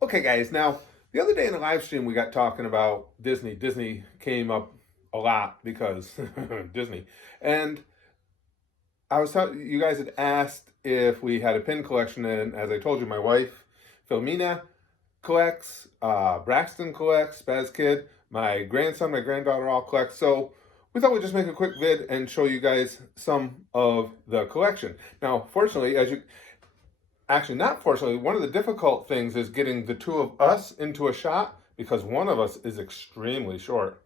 Okay, guys. Now, the other day in the live stream, we got talking about Disney. Disney came up a lot because Disney. And I was telling you guys had asked if we had a pin collection, and as I told you, my wife, Philomena, collects, Braxton collects, Spaz Kid, my grandson, my granddaughter all collect. So we thought we'd just make a quick vid and show you guys some of the collection. Now, fortunately, as you actually, not fortunately, one of the difficult things is getting the two of us into a shot because one of us is extremely short.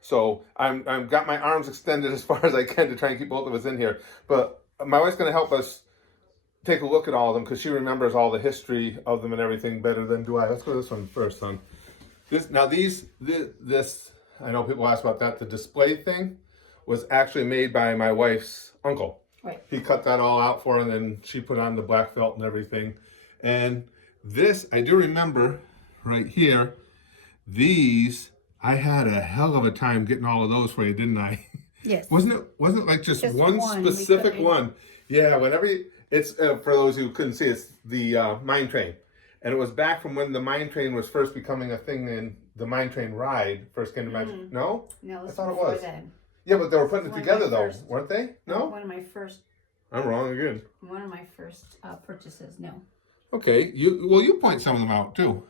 So I'm got my arms extended as far as I can to try and keep both of us in here. But my wife's going to help us take a look at all of them because she remembers all the history of them and everything better than do I. Let's go to this one first, son. This I know people ask about that. The display thing was actually made by my wife's uncle. Right. He cut that all out for her, and then she put on the black felt and everything. And this, I do remember right here, these, I had a hell of a time getting all of those for you, didn't I? Yes. Wasn't it like just one one. specific one? Yeah, it's, for those who couldn't see, it's the mine train. And it was back from when the mine train was first becoming a thing and the mine train ride first came to Magic. No? No, I thought it was. Then. Yeah, but they were putting it One of together my though, first. weren't they? No? One of my first I'm wrong again. purchases. No. Okay, you point some of them out too.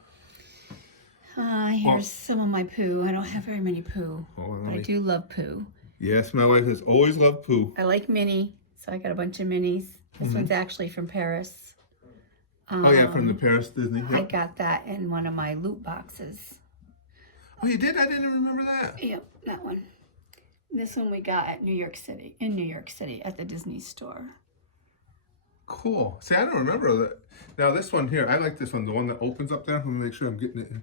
Here's some of my poo. I don't have very many poo, Hold on, but I do love poo. Yes, my wife has always loved poo. I like mini, so I got a bunch of minis. This one's actually from Paris. Oh yeah, from the Paris Disney. I Yep. got that in one of my loot boxes. Oh, you did? I didn't remember that. Yep, that one. This one we got at New York City, at the Disney store. Cool. See, I don't remember that. Now this one here, I like this one, the one that opens up there. Let me make sure I'm getting it in.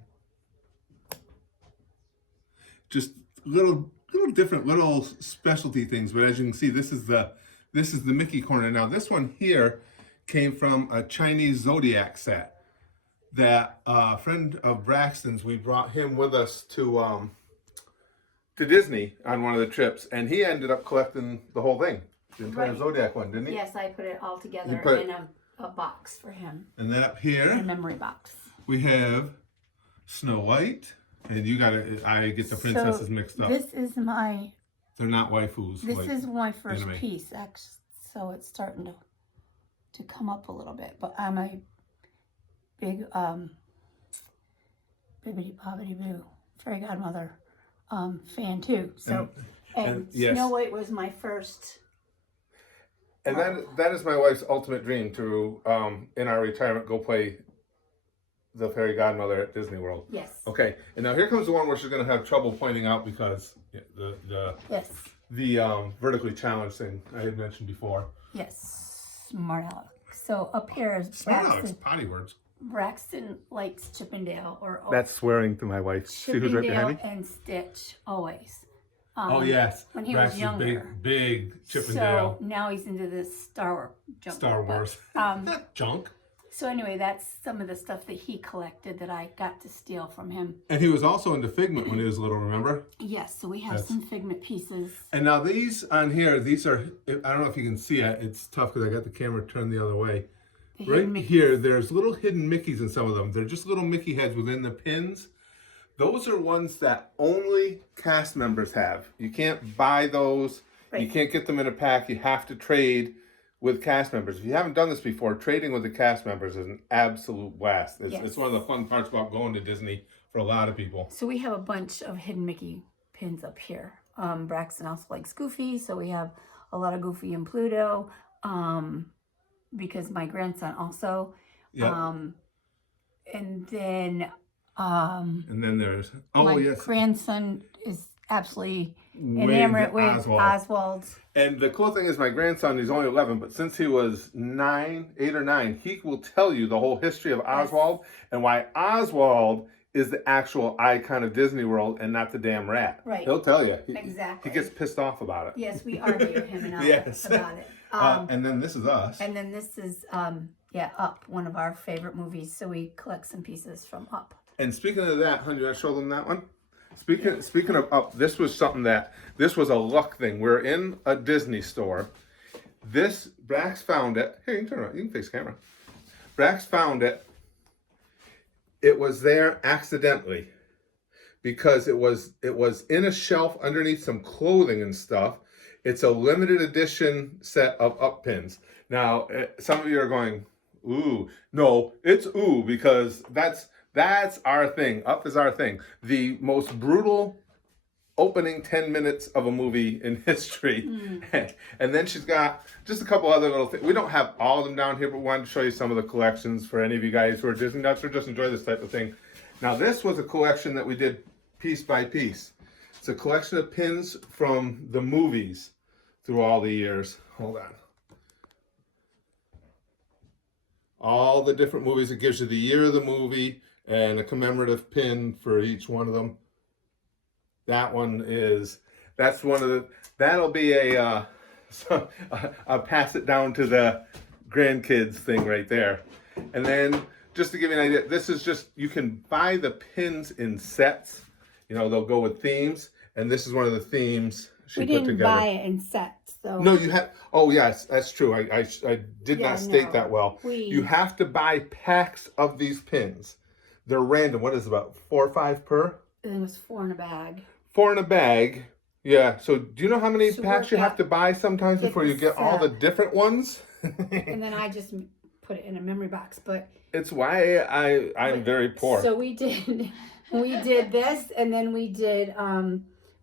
Just little different little specialty things, but as you can see, this is the Mickey corner. Now this one here came from a Chinese zodiac set that a friend of Braxton's, we brought him with us to Disney on one of the trips, and he ended up collecting the whole thing, the entire Right. zodiac one, didn't he? Yes, I put it all together You put- in a box for him, And then up a here memory box. we have Snow White, and I get the princesses mixed up. This is my They're not waifus. This like is my first anime. piece, actually, so it's starting to come up a little bit. But I'm a big bibbidi bobbidi boo fairy godmother fan too. So and yes. Snow White was my first. And that is my wife's ultimate dream to in our retirement go play the fairy godmother at Disney World. Yes. Okay, and now here comes the one where she's going to have trouble pointing out because Yes. the vertically challenged thing I had mentioned before. Yes. Smart Alex. So up here is Smart Alex, potty words. Braxton likes Chippendale or That's swearing to my wife. See who's right behind me? and Stitch always. Oh yes, when he Braxton's was younger. big Chippendale. So now he's into this Star Wars. Junk. So anyway, that's some of the stuff that he collected that I got to steal from him. And he was also into Figment when he was little, remember? Yes, so we have some Figment pieces. And now these on here, these are, I don't know if you can see it. It's tough because I got the camera turned the other way. Right here, there's little hidden Mickeys in some of them. They're just little Mickey heads within the pins. Those are ones that only cast members have. You can't buy those. Right. You can't get them in a pack. You have to trade with cast members. If you haven't done this before, trading with the cast members is an absolute blast. It's one of the fun parts about going to Disney for a lot of people. So we have a bunch of hidden Mickey pins up here. Braxton also likes Goofy, so we have a lot of Goofy and Pluto. Because my grandson also. Yep. And then there's my grandson is absolutely enamored with Oswald. And the cool thing is my grandson, he's only 11, but since he was 8 or 9, he will tell you the whole history of Oswald and why Oswald is the actual icon of Disney World and not the damn rat. Right. He'll tell you. Exactly. He gets pissed off about it. Yes, we argue, him and I, yes. about it. And then this is us. And then this is, Up, one of our favorite movies. So we collect some pieces from Up. And speaking of that, honey, did I show them that one? Speaking of Up, this was this was a luck thing. We're in a Disney store. Brax found it. Here, you can turn around. You can face camera. Brax found it It was there accidentally because it was in a shelf underneath some clothing and stuff. It's a limited edition set of up pins. Now, some of you are going, ooh, no, it's ooh, because that's our thing. Up is our thing. The most brutal opening 10 minutes of a movie in history. And then she's got just a couple other little things. We don't have all of them down here, but we wanted to show you some of the collections for any of you guys who are Disney nuts or just enjoy this type of thing. Now, this was a collection that we did piece by piece. It's a collection of pins from the movies through all the years. Hold on. All the different movies. It gives you the year of the movie and a commemorative pin for each one of them. That's one of the, that'll be I'll pass it down to the grandkids thing right there. And then just to give you an idea, this is just, you can buy the pins in sets. You know, they'll go with themes. And this is one of the themes she put together. We didn't buy it in sets, though. No, you have, oh yes, that's true. I did not state that well. You have to buy packs of these pins. They're random. What is it, about 4 or 5 per? I think it was 4 in a bag. 4 in a bag. Yeah. So do you know how many packs you have to buy sometimes before you get all the different ones? And then I just put it in a memory box. But it's why I'm very poor. So we did this, and then we did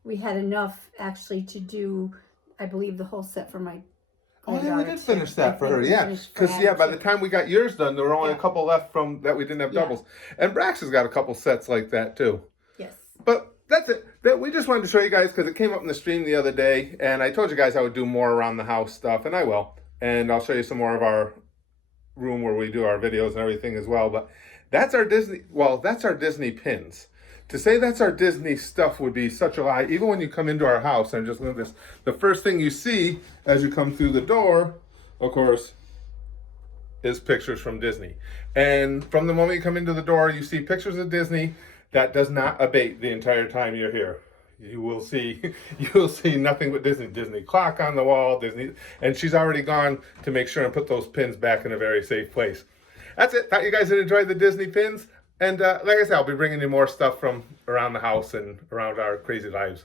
we had enough actually to do, I believe, the whole set for my Oh yeah, we did finish that for her. Yeah, because by the time we got yours done, there were only a couple left from that we didn't have doubles. And Brax has got a couple sets like that too. Yes. But that's it. We just wanted to show you guys because it came up in the stream the other day, and I told you guys I would do more around the house stuff, and I will. And I'll show you some more of our room where we do our videos and everything as well. But that's our Disney. Well, that's our Disney pins. To say that's our Disney stuff would be such a lie. Even when you come into our house and just look at this, the first thing you see as you come through the door, of course, is pictures from Disney. And from the moment you come into the door, you see pictures of Disney. That does not abate the entire time you're here. You will see nothing but Disney. Disney clock on the wall, Disney, and she's already gone to make sure and put those pins back in a very safe place. That's it. Thought you guys had enjoyed the Disney pins. And like I said, I'll be bringing you more stuff from around the house and around our crazy lives.